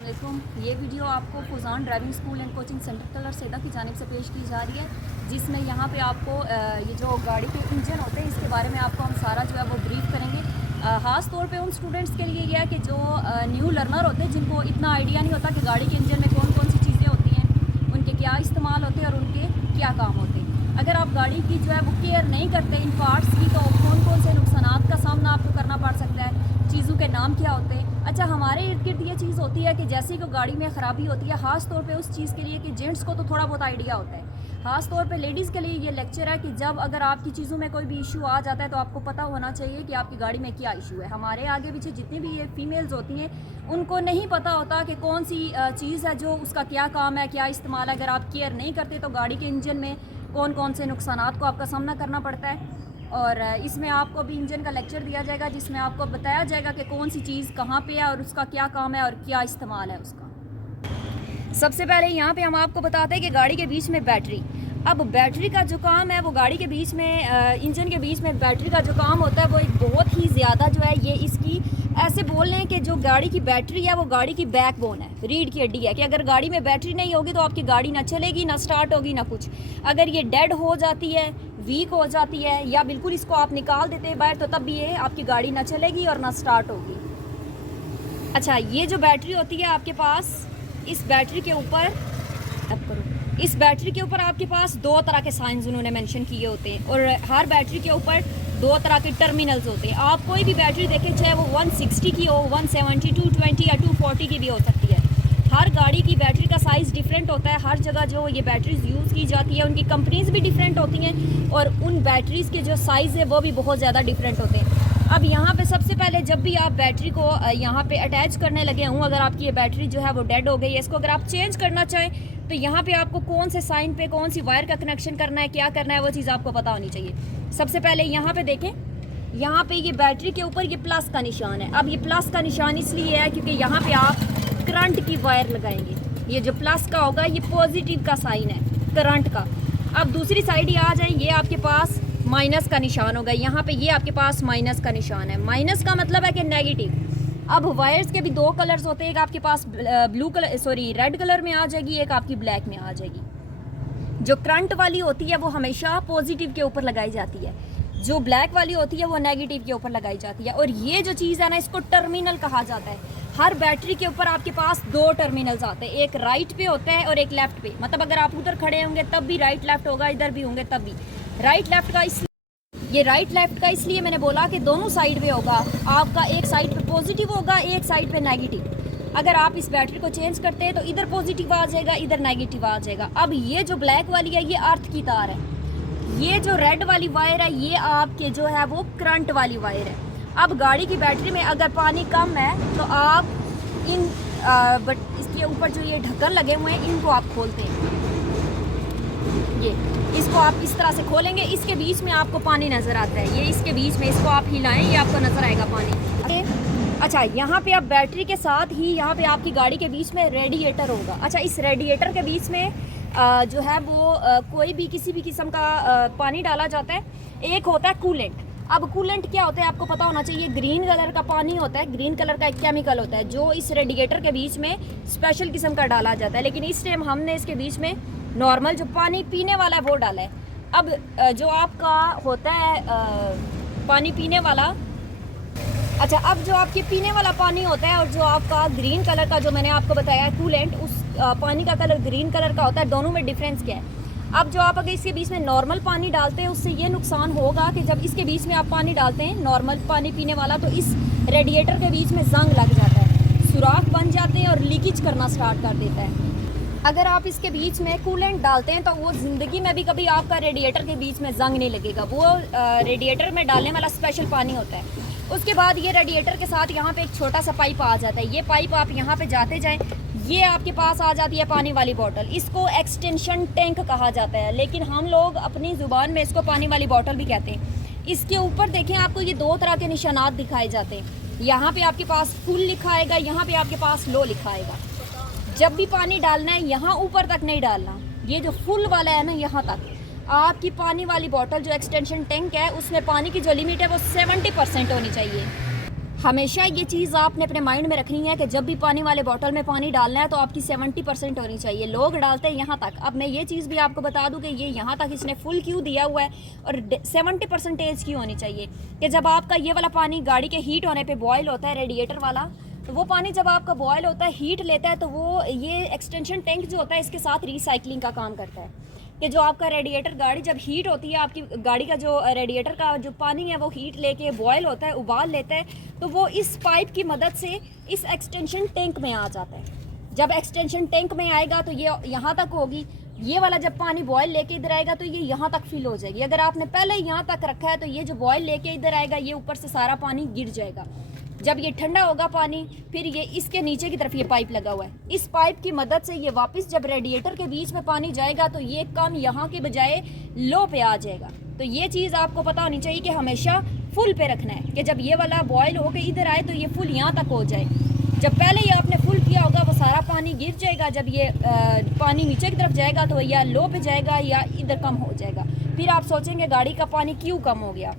वालेकुम। ये वीडियो आपको फुजान driving school and coaching centre कलर सेदा की जानिब से पेश की जा रही है, जिसमें यहाँ पे आपको ये जो गाड़ी के इंजन होते हैं इसके बारे में आपको हम सारा जो है वो ब्रीफ करेंगे। ख़ास तौर पे उन स्टूडेंट्स के लिए यह है कि जो न्यू लर्नर होते हैं, जिनको इतना आइडिया नहीं होता कि गाड़ी के इंजन में कौन कौन सी चीज़ें होती हैं, उनके क्या इस्तेमाल होते हैं और उनके क्या काम होते हैं। अगर आप गाड़ी की जो है वो केयर नहीं करते इन पार्ट्स की, तो कौन कौन से नुकसानात का सामना आपको करना पड़ सकता है, चीज़ों के नाम क्या होते हैं। अच्छा, हमारे इर्द गिर्द ये चीज़ होती है कि जैसे कि गाड़ी में ख़राबी होती है, ख़ास तौर पे उस चीज़ के लिए कि जेंट्स को तो थोड़ा बहुत आइडिया होता है, ख़ास तौर पे लेडीज़ के लिए ये लेक्चर है कि जब अगर आपकी चीज़ों में कोई भी इशू आ जाता है तो आपको पता होना चाहिए कि आपकी गाड़ी में क्या इशू है। हमारे आगे पीछे जितनी भी ये फीमेल्स होती हैं उनको नहीं पता होता कि कौन सी चीज़ है जो उसका क्या काम है, क्या इस्तेमाल है। अगर आप केयर नहीं करते तो गाड़ी के इंजन में कौन कौन से नुकसानात को आपका सामना करना पड़ता है। और इसमें आपको भी इंजन का लेक्चर दिया जाएगा, जिसमें आपको बताया जाएगा कि कौन सी चीज़ कहाँ पे है और उसका क्या काम है और क्या इस्तेमाल है उसका। सबसे पहले यहाँ पे हम आपको बताते हैं कि गाड़ी के बीच में बैटरी। अब बैटरी का जो काम है वो गाड़ी के बीच में इंजन के बीच में बैटरी का जो काम होता है वो एक बहुत ही ज़्यादा जो है ये इसकी ऐसे बोल लें कि जो गाड़ी की बैटरी है वो गाड़ी की बैकबोन है, रीढ़ की हड्डी है। कि अगर गाड़ी में बैटरी नहीं होगी तो आपकी गाड़ी ना चलेगी, ना स्टार्ट होगी, ना कुछ। अगर ये डेड हो जाती है, वीक हो जाती है या बिल्कुल इसको आप निकाल देते हैं बाहर, तो तब भी ये आपकी गाड़ी ना चलेगी और ना स्टार्ट होगी। अच्छा, ये जो बैटरी होती है आपके पास, इस बैटरी के ऊपर इस बैटरी के ऊपर आपके पास दो तरह के साइंस उन्होंने मेंशन किए होते हैं और हर बैटरी के ऊपर दो तरह के टर्मिनल्स होते हैं। आप कोई भी बैटरी देखें, चाहे वो 160 की हो, 170, 220 या 240 की भी हो सकती है। हर गाड़ी की बैटरी का साइज़ डिफरेंट होता है। हर जगह जो ये बैटरीज यूज़ की जाती है उनकी कंपनीज भी डिफरेंट होती हैं और उन बैटरीज़ के जो साइज़ है वो भी बहुत ज़्यादा डिफरेंट होते हैं। अब यहाँ पे सबसे पहले जब भी आप बैटरी को यहाँ पे अटैच करने लगे हों, अगर आपकी ये बैटरी जो है वो डेड हो गई है, इसको अगर आप चेंज करना चाहें तो यहाँ पे आपको कौन से साइन पे कौन सी वायर का कनेक्शन करना है, क्या करना है, वो चीज़ आपको पता होनी चाहिए। सबसे पहले यहाँ पे देखें, यहाँ पे ये बैटरी के ऊपर ये प्लस का निशान है। अब ये प्लस का निशान इसलिए है क्योंकि यहाँ पे आप करंट की वायर लगाएंगे। ये जो प्लस का होगा ये पॉजिटिव का साइन है, करंट का। अब दूसरी साइड ही आ जाए, ये आपके पास माइनस का निशान होगा। यहाँ पे ये आपके पास माइनस का निशान है। माइनस का मतलब है कि नेगेटिव। अब वायर्स के भी दो कलर्स होते हैं, एक आपके पास रेड कलर में आ जाएगी, एक आपकी ब्लैक में आ जाएगी। जो करंट वाली होती है वो हमेशा पॉजिटिव के ऊपर लगाई जाती है, जो ब्लैक वाली होती है वो नेगेटिव के ऊपर लगाई जाती है। और ये जो चीज़ है ना, इसको टर्मिनल कहा जाता है। हर बैटरी के ऊपर आपके पास दो टर्मिनल्स आते हैं, एक राइट पे होता है और एक लेफ्ट पे। मतलब अगर आप उधर खड़े होंगे तब भी राइट लेफ्ट होगा, इधर भी होंगे तब भी राइट लेफ्ट का। ये राइट लेफ्ट का इसलिए मैंने बोला कि दोनों साइड पे होगा। आपका एक साइड पे पॉजिटिव होगा, एक साइड पे नेगेटिव। अगर आप इस बैटरी को चेंज करते हैं तो इधर पॉजिटिव आ जाएगा, इधर नेगेटिव आ जाएगा। अब ये जो ब्लैक वाली है ये अर्थ की तार है, ये जो रेड वाली वायर है ये आपके जो है वो करंट वाली वायर है। अब गाड़ी की बैटरी में अगर पानी कम है तो आप इसके ऊपर जो ये ढक्कन लगे हुए हैं इनको आप खोलते हैं, ये इसको आप इस तरह से खोलेंगे, इसके बीच में आपको पानी नज़र आता है। ये इसके बीच में इसको आप हिलाएं, ये आपको नज़र आएगा पानी। अच्छा, यहाँ पे आप बैटरी के साथ ही यहाँ पे आपकी गाड़ी के बीच में रेडिएटर होगा। अच्छा, इस रेडिएटर के बीच में जो है वो कोई भी किसी भी किस्म का पानी डाला जाता है। एक होता है कूलेंट। अब कूलेंट क्या होता है आपको पता होना चाहिए। ग्रीन कलर का पानी होता है, ग्रीन कलर का एक केमिकल होता है जो इस रेडिएटर के बीच में स्पेशल किस्म का डाला जाता है। लेकिन इस टाइम हमने इसके बीच में नॉर्मल जो पानी पीने वाला है वो डाला है। अब जो आपका होता है पानी पीने वाला, अच्छा, अब जो आपके पीने वाला पानी होता है और जो आपका ग्रीन कलर का जो मैंने आपको बताया है कूलेंट, उस पानी का कलर ग्रीन कलर का होता है। दोनों में डिफरेंस क्या है? अब जो आप अगर इसके बीच में नॉर्मल पानी डालते हैं उससे ये नुकसान होगा कि जब इसके बीच में आप पानी डालते हैं नॉर्मल पानी पीने वाला, तो इस रेडिएटर के बीच में जंग लग जाता है, सुराख बन जाते हैं और लीकेज करना स्टार्ट कर देता है। अगर आप इसके बीच में कूलेंट डालते हैं तो वो ज़िंदगी में भी कभी आपका रेडिएटर के बीच में जंग नहीं लगेगा। वो रेडिएटर में डालने वाला स्पेशल पानी होता है। उसके बाद ये रेडिएटर के साथ यहाँ पे एक छोटा सा पाइप आ जाता है। ये पाइप आप यहाँ पे जाते जाएं, ये आपके पास आ जाती है पानी वाली बोतल। इसको एक्सटेंशन टैंक कहा जाता है, लेकिन हम लोग अपनी ज़ुबान में इसको पानी वाली बोतल भी कहते हैं। इसके ऊपर देखें, आपको ये दो तरह के निशानात दिखाए जाते हैं। यहाँ पे आपके पास फुल लिखा आएगा, यहाँ पे आपके पास लो लिखा आएगा। जब भी पानी डालना है यहाँ ऊपर तक नहीं डालना, ये जो फुल वाला है ना यहाँ तक। आपकी पानी वाली बोतल जो एक्सटेंशन टैंक है उसमें पानी की जो लिमिट है वो 70% होनी चाहिए। हमेशा ये चीज़ आपने अपने माइंड में रखनी है कि जब भी पानी वाले बोतल में पानी डालना है तो आपकी 70% होनी चाहिए। लोग डालते हैं यहाँ तक। अब मैं ये चीज़ भी आपको बता दूं कि ये यहाँ तक इसने फुल क्यों दिया हुआ है और 70% की होनी चाहिए कि जब आपका ये वाला पानी गाड़ी के हीट होने पे बॉयल होता है, रेडिएटर वाला, तो वो पानी जब आपका बॉयल होता है, हीट लेता है, तो वो ये एक्सटेंशन टैंक जो होता है इसके साथ रिसाइकलिंग का काम करता है कि जो आपका रेडिएटर गाड़ी जब हीट होती है, आपकी गाड़ी का जो रेडिएटर का जो पानी है वो हीट लेके बॉयल होता है, उबाल लेता है, तो वो इस पाइप की मदद से इस एक्सटेंशन टैंक में आ जाता है। जब एक्सटेंशन टैंक में आएगा तो ये यहाँ तक होगी, ये वाला जब पानी बॉयल लेके इधर आएगा तो ये यहाँ तक फिल हो जाएगी। अगर आपने पहले यहाँ तक रखा है तो ये जो बॉयल लेके इधर आएगा ये ऊपर से सारा पानी गिर जाएगा। जब ये ठंडा होगा पानी, फिर ये इसके नीचे की तरफ ये पाइप लगा हुआ है, इस पाइप की मदद से ये वापस जब रेडिएटर के बीच में पानी जाएगा तो ये कम यहाँ के बजाय लो पे आ जाएगा। तो ये चीज़ आपको पता होनी चाहिए कि हमेशा फुल पे रखना है कि जब ये वाला बॉयल होकर इधर आए तो ये फुल यहाँ तक हो जाए। जब पहले ये आपने फुल किया होगा वो सारा पानी गिर जाएगा, जब ये पानी नीचे की तरफ जाएगा तो या लो पे जाएगा या इधर कम हो जाएगा। फिर आप सोचेंगे गाड़ी का पानी क्यों कम हो गया।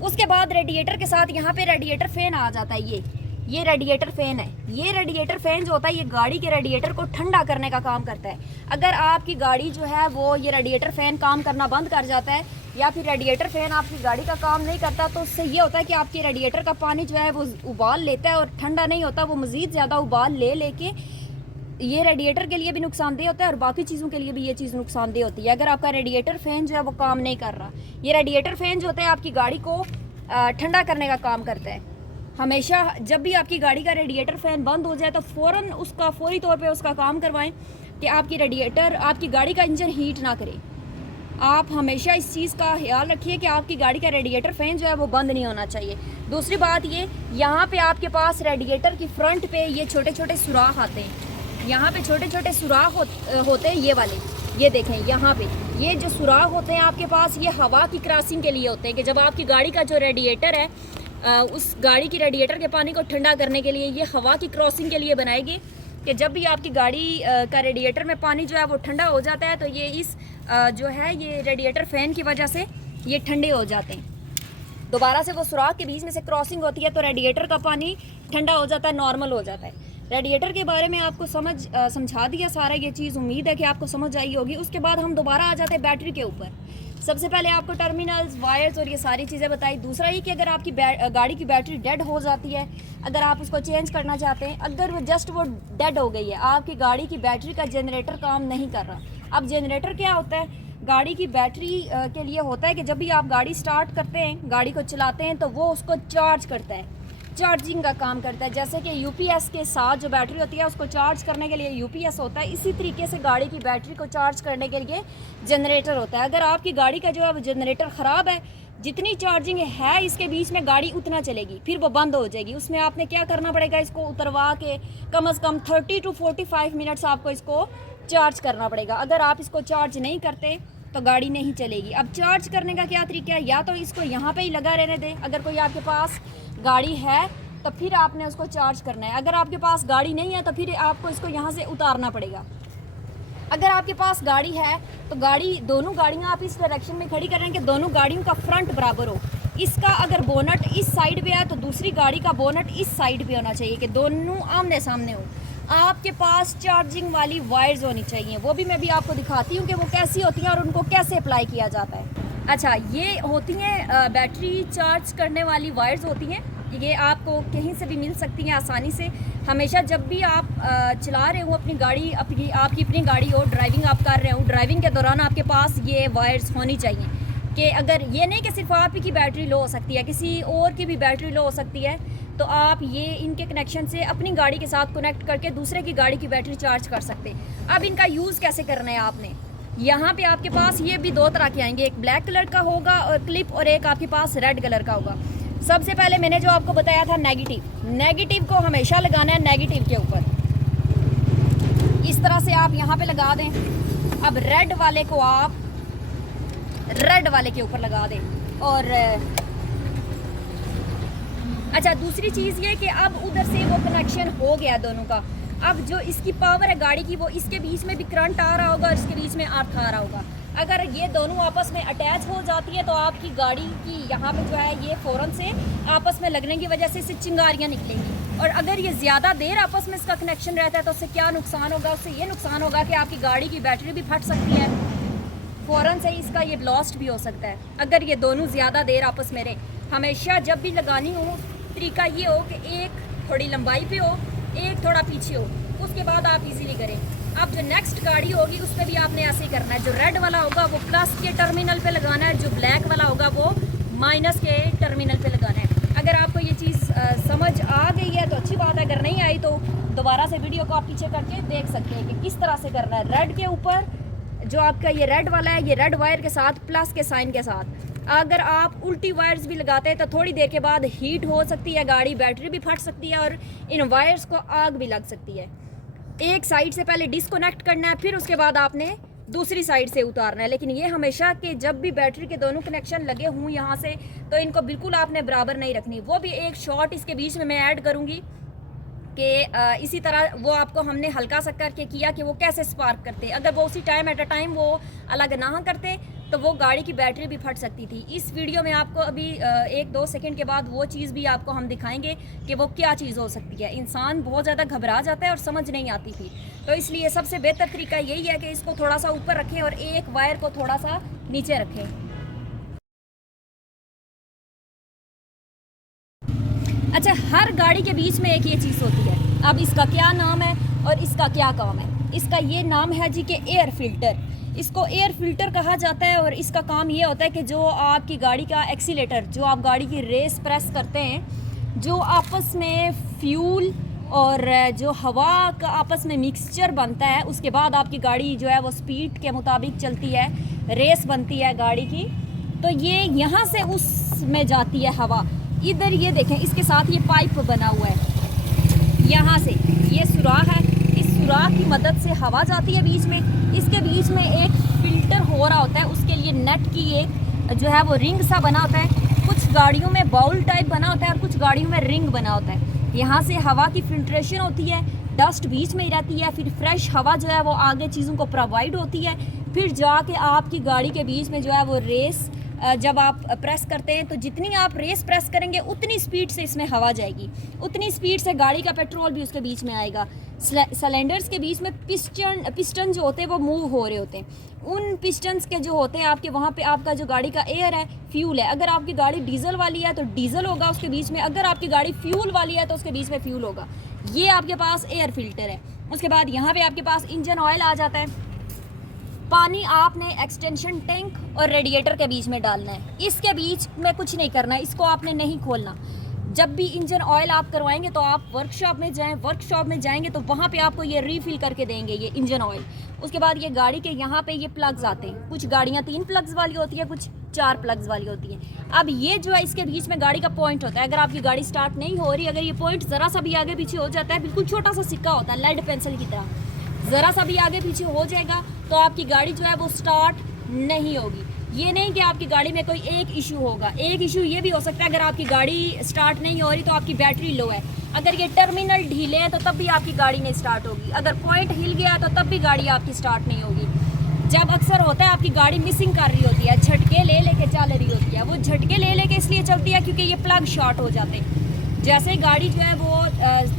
उसके बाद रेडिएटर के साथ यहाँ पे रेडिएटर फैन आ जाता है। ये रेडिएटर फैन है। ये रेडिएटर फैन जो होता है ये गाड़ी के रेडिएटर को ठंडा करने का काम करता है। अगर आपकी गाड़ी जो है वो ये रेडिएटर फैन काम करना बंद कर जाता है या फिर रेडिएटर फैन आपकी गाड़ी का काम नहीं करता तो उससे ये होता है कि आपके रेडिएटर का पानी जो है वो उबाल लेता है और ठंडा नहीं होता, वो मज़ीद ज़्यादा उबाल लेके ये रेडिएटर के लिए भी नुकसानदेह होता है और बाकी चीज़ों के लिए भी ये चीज़ नुकसानदेह होती है अगर आपका रेडिएटर फ़ैन जो है वो काम नहीं कर रहा। ये रेडिएटर फ़ैन जो होता है आपकी गाड़ी को ठंडा करने का काम करता है। हमेशा जब भी आपकी गाड़ी का रेडिएटर फ़ैन बंद हो जाए तो फ़ौरन उसका फौरी तौर पे उसका काम करवाएं कि आपकी गाड़ी का इंजन हीट ना करे। आप हमेशा इस चीज़ का ख्याल रखिए कि आपकी गाड़ी का रेडिएटर फ़ैन जो है वो बंद नहीं होना चाहिए। दूसरी बात ये, यहाँ पे आपके पास रेडिएटर की फ्रंट पे ये छोटे छोटे सुराख आते हैं। यहाँ पे छोटे छोटे सुराख होते हैं, ये वाले, ये देखें यहाँ पे ये जो सुराख होते हैं आपके पास, ये हवा की क्रॉसिंग के लिए होते हैं कि जब आपकी गाड़ी का जो रेडिएटर है उस गाड़ी की रेडिएटर के पानी को ठंडा करने के लिए ये हवा की क्रॉसिंग के लिए बनाएगी कि जब भी आपकी गाड़ी का रेडिएटर में पानी जो है वो ठंडा हो जाता है तो ये इस जो है ये रेडिएटर फ़ैन की वजह से ये ठंडे हो जाते हैं। दोबारा से वो सुराख के बीच में से क्रॉसिंग होती है तो रेडिएटर का पानी ठंडा हो जाता है, नॉर्मल हो जाता है। रेडिएटर के बारे में आपको समझा दिया सारा ये चीज़, उम्मीद है कि आपको समझ आई होगी। उसके बाद हम दोबारा आ जाते हैं बैटरी के ऊपर। सबसे पहले आपको टर्मिनल्स, वायर्स और ये सारी चीज़ें बताई। दूसरा ये कि अगर आपकी गाड़ी की बैटरी डेड हो जाती है, अगर आप उसको चेंज करना चाहते हैं, अगर वो डेड हो गई है, आपकी गाड़ी की बैटरी का जनरेटर काम नहीं कर रहा। अब जनरेटर क्या होता है, गाड़ी की बैटरी के लिए होता है कि जब भी आप गाड़ी स्टार्ट करते हैं, गाड़ी को चलाते हैं तो वो उसको चार्ज करता है, चार्जिंग का काम करता है। जैसे कि यूपीएस के साथ जो बैटरी होती है उसको चार्ज करने के लिए यूपीएस होता है, इसी तरीके से गाड़ी की बैटरी को चार्ज करने के लिए जनरेटर होता है। अगर आपकी गाड़ी का जो है वो जनरेटर ख़राब है, जितनी चार्जिंग है इसके बीच में गाड़ी उतना चलेगी, फिर वो बंद हो जाएगी। उसमें आपने क्या करना पड़ेगा, इसको उतरवा के कम से कम 30 to 45 मिनट्स आपको इसको चार्ज करना पड़ेगा। अगर आप इसको चार्ज नहीं करते तो गाड़ी नहीं चलेगी। अब चार्ज करने का क्या तरीका है, या तो इसको यहाँ पे ही लगा रहने दें, अगर कोई आपके पास गाड़ी है तो फिर आपने उसको चार्ज करना है। अगर आपके पास गाड़ी नहीं है तो फिर आपको इसको यहाँ से उतारना पड़ेगा। अगर आपके पास गाड़ी है तो दोनों गाड़ियाँ आप इस डायरेक्शन में खड़ी कर रहे हैं कि दोनों गाड़ियों का फ्रंट बराबर हो। इसका अगर बोनट इस साइड पे है तो दूसरी गाड़ी का बोनट इस साइड पे होना चाहिए कि दोनों आमने सामने हो। आपके पास चार्जिंग वाली वायर्स होनी चाहिए, वो भी मैं भी आपको दिखाती हूँ कि वो कैसी होती हैं और उनको कैसे अप्लाई किया जाता है। अच्छा, ये होती हैं बैटरी चार्ज करने वाली वायर्स होती हैं। ये आपको कहीं से भी मिल सकती हैं आसानी से। हमेशा जब भी आप चला रहे हो अपनी गाड़ी, आपकी अपनी गाड़ी हो, ड्राइविंग आप कर रहे हो, ड्राइविंग के दौरान आपके पास ये वायर्स होनी चाहिए कि अगर ये नहीं कि सिर्फ आप ही की बैटरी लो हो सकती है, किसी और की भी बैटरी लो हो सकती है, तो आप ये इनके कनेक्शन से अपनी गाड़ी के साथ कनेक्ट करके दूसरे की गाड़ी की बैटरी चार्ज कर सकते हैं। अब इनका यूज़ कैसे करना है आपने, यहाँ पे आपके पास ये भी दो तरह के आएंगे, एक ब्लैक कलर का होगा और क्लिप, और एक आपके पास रेड कलर का होगा। सबसे पहले मैंने जो आपको बताया था नेगेटिव को हमेशा लगाना है नेगेटिव के ऊपर, इस तरह से आप यहाँ पे लगा दें। अब रेड वाले को आप रेड वाले के ऊपर लगा दें। और अच्छा, दूसरी चीज़ ये कि अब उधर से वो कनेक्शन हो गया दोनों का। अब जो इसकी पावर है गाड़ी की, वो इसके बीच में भी करंट आ रहा होगा और इसके बीच में अर्थ आ रहा होगा। अगर ये दोनों आपस में अटैच हो जाती है तो आपकी गाड़ी की यहाँ पे जो है ये फ़ौरन से आपस में लगने की वजह से इससे चिंगारियाँ निकलेंगी। और अगर ये ज़्यादा देर आपस में इसका कनेक्शन रहता है तो उससे क्या नुकसान होगा? उससे ये नुकसान होगा कि आपकी गाड़ी की बैटरी भी फट सकती है, फ़ौरन से इसका ये ब्लास्ट भी हो सकता है अगर ये दोनों ज़्यादा देर आपस में रहे। हमेशा जब भी लगानी हो तरीका ये हो कि एक थोड़ी लंबाई पे हो, एक थोड़ा पीछे हो, उसके बाद आप इजीली करें। अब जो नेक्स्ट गाड़ी होगी उसमें भी आपने ऐसे ही करना है। जो रेड वाला होगा वो प्लस के टर्मिनल पे लगाना है, जो ब्लैक वाला होगा वो माइनस के टर्मिनल पे लगाना है। अगर आपको ये चीज़ समझ आ गई है तो अच्छी बात है, अगर नहीं आई तो दोबारा से वीडियो को आप पीछे करके देख सकते हैं कि किस तरह से करना है। रेड के ऊपर जो आपका ये रेड वाला है, ये रेड वायर के साथ प्लस के साइन के साथ अगर आप उल्टी वायर्स भी लगाते हैं तो थोड़ी देर के बाद हीट हो सकती है गाड़ी, बैटरी भी फट सकती है और इन वायर्स को आग भी लग सकती है। एक साइड से पहले डिस्कनेक्ट करना है, फिर उसके बाद आपने दूसरी साइड से उतारना है। लेकिन ये हमेशा कि जब भी बैटरी के दोनों कनेक्शन लगे हों यहाँ से तो इनको बिल्कुल आपने बराबर नहीं रखनी। वो भी एक शॉर्ट इसके बीच में मैं ऐड करूँगी कि इसी तरह वो आपको हमने हल्का सा करके किया कि वो कैसे स्पार्क करते। अगर वो उसी टाइम एट अ टाइम वो अलग ना करते तो वो गाड़ी की बैटरी भी फट सकती थी। इस वीडियो में आपको अभी 1-2 सेकंड के बाद वो चीज़ भी आपको हम दिखाएंगे कि वो क्या चीज़ हो सकती है। इंसान बहुत ज़्यादा घबरा जाता है और समझ नहीं आती थी, तो इसलिए सबसे बेहतर तरीका यही है कि इसको थोड़ा सा ऊपर रखें और एक वायर को थोड़ा सा नीचे रखें। अच्छा, हर गाड़ी के बीच में एक ये चीज़ होती है। अब इसका क्या नाम है और इसका क्या काम है? इसका ये नाम है जी कि एयर फिल्टर। इसको एयर फिल्टर कहा जाता है और इसका काम ये होता है कि जो आपकी गाड़ी का एक्सीलेटर, जो आप गाड़ी की रेस प्रेस करते हैं, जो आपस में फ्यूल और जो हवा का आपस में मिक्सचर बनता है, उसके बाद आपकी गाड़ी जो है वो स्पीड के मुताबिक चलती है, रेस बनती है गाड़ी की। तो ये यहाँ से उसमें जाती है हवा। इधर ये देखें, इसके साथ ये पाइप बना हुआ है, यहाँ से ये सुराख है, इस सुराख की मदद से हवा जाती है बीच में। इसके बीच में एक फिल्टर हो रहा होता है, उसके लिए नेट की एक जो है वो रिंग सा बना होता है। कुछ गाड़ियों में बाउल टाइप बना होता है और कुछ गाड़ियों में रिंग बना होता है। यहाँ से हवा की फिल्ट्रेशन होती है, डस्ट बीच में ही रहती है, फिर फ्रेश हवा जो है वो आगे चीज़ों को प्रोवाइड होती है। फिर जाके आपकी गाड़ी के बीच में जो है वो रेस जब आप प्रेस करते हैं तो जितनी आप रेस प्रेस करेंगे उतनी स्पीड से इसमें हवा जाएगी, उतनी स्पीड से गाड़ी का पेट्रोल भी उसके बीच में आएगा। सिलेंडर्स के बीच में पिस्टन जो होते हैं वो मूव हो रहे होते हैं। उन पिस्टन्स के जो होते हैं आपके वहाँ पे आपका जो गाड़ी का एयर है, फ्यूल है। अगर आपकी गाड़ी डीजल वाली है तो डीजल होगा उसके बीच में, अगर आपकी गाड़ी फ्यूल वाली है तो उसके बीच में फ्यूल होगा। ये आपके पास एयर फिल्टर है। उसके बाद यहाँ पे आपके पास इंजन ऑयल आ जाता है। पानी आपने एक्सटेंशन टैंक और रेडिएटर के बीच में डालना है, इसके बीच में कुछ नहीं करना है, इसको आपने नहीं खोलना। जब भी इंजन ऑयल आप करवाएंगे तो आप वर्कशॉप में जाएं, वर्कशॉप में जाएंगे तो वहाँ पे आपको ये रीफिल करके देंगे ये इंजन ऑयल। उसके बाद ये गाड़ी के यहाँ पे ये प्लग्स आते हैं, कुछ गाड़ियाँ 3 प्लग्स वाली होती है, कुछ 4 प्लग्स वाली होती है। अब ये जो है इसके बीच में गाड़ी का पॉइंट होता है। अगर आपकी गाड़ी स्टार्ट नहीं हो रही, अगर ये पॉइंट ज़रा सा भी आगे पीछे हो जाता है, बिल्कुल छोटा सा सिक्का होता है लेड पेंसिल की तरह, ज़रा सा भी आगे पीछे हो जाएगा तो आपकी गाड़ी जो है वो स्टार्ट नहीं होगी। ये नहीं कि आपकी गाड़ी में कोई एक इशू होगा, एक इशू ये भी हो सकता है अगर आपकी गाड़ी स्टार्ट नहीं हो रही तो आपकी बैटरी लो है। अगर ये टर्मिनल ढीले हैं तो तब भी आपकी गाड़ी नहीं स्टार्ट होगी। अगर पॉइंट हिल गया तो तब भी गाड़ी आपकी स्टार्ट नहीं होगी। जब अक्सर होता है आपकी गाड़ी मिसिंग कर रही होती है, झटके ले लेके चल रही होती है, वो झटके ले लेके इसलिए चलती है क्योंकि ये प्लग शॉर्ट हो जाते हैं। जैसे गाड़ी जो है वो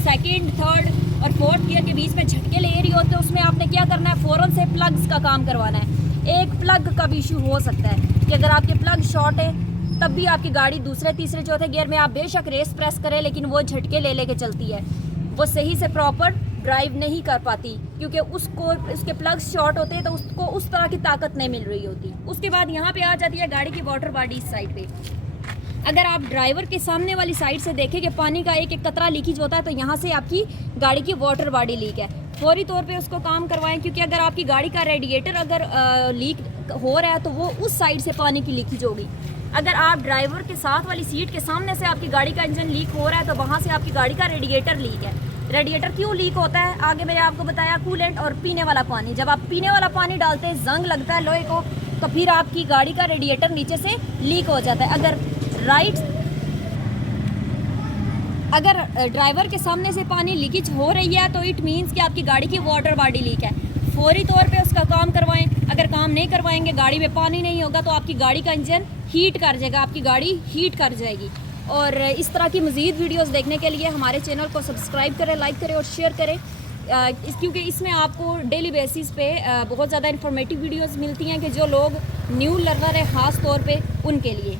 सेकंड, थर्ड और फोर्थ गियर के बीच में झटके ले रही होती है, उसमें आपने क्या करना है, फ़ौरन से प्लग्स का काम करवाना है। एक प्लग का भी इशू हो सकता है कि अगर आपके प्लग शॉर्ट है तब भी आपकी गाड़ी दूसरे, तीसरे, चौथे गियर में आप बेशक रेस प्रेस करें लेकिन वो झटके ले लेके चलती है, वो सही से प्रॉपर ड्राइव नहीं कर पाती क्योंकि उसको उसके प्लग्स शॉर्ट होते हैं तो उसको उस तरह की ताकत नहीं मिल रही होती। उसके बाद यहाँ पे आ जाती है गाड़ी की वाटर बॉडी इस साइड पे। अगर आप ड्राइवर के सामने वाली साइड से देखें कि पानी का एक एक कतरा लीकेज होता है तो यहाँ से आपकी गाड़ी की वाटर बॉडी लीक है, फौरी तौर पे उसको काम करवाएं क्योंकि अगर आपकी गाड़ी का रेडिएटर अगर लीक हो रहा है तो वो उस साइड से पानी की लीकेज होगी। अगर आप ड्राइवर के साथ वाली सीट के सामने से आपकी गाड़ी का इंजन लीक हो रहा है तो वहाँ से आपकी गाड़ी का रेडिएटर लीक है। रेडिएटर क्यों लीक होता है आगे मैंने आपको बताया, कूलेंट और पीने वाला पानी। जब आप पीने वाला पानी डालते हैं, जंग लगता है लोहे को, तो फिर आपकी गाड़ी का रेडिएटर नीचे से लीक हो जाता है। अगर ड्राइवर के सामने से पानी लीकेज हो रही है तो इट मीन्स कि आपकी गाड़ी की वाटर बॉडी लीक है। फौरी तौर पे उसका काम करवाएं। अगर काम नहीं करवाएंगे, गाड़ी में पानी नहीं होगा तो आपकी गाड़ी का इंजन हीट कर जाएगा, आपकी गाड़ी हीट कर जाएगी। और इस तरह की मज़ीद वीडियोस देखने के लिए हमारे चैनल को सब्सक्राइब करें, लाइक करें और शेयर करें, क्योंकि इसमें आपको डेली बेसिस पे बहुत ज़्यादा इन्फॉर्मेटिव वीडियोस मिलती हैं कि जो लोग न्यू लर्नर है ख़ास तौर पे उनके लिए।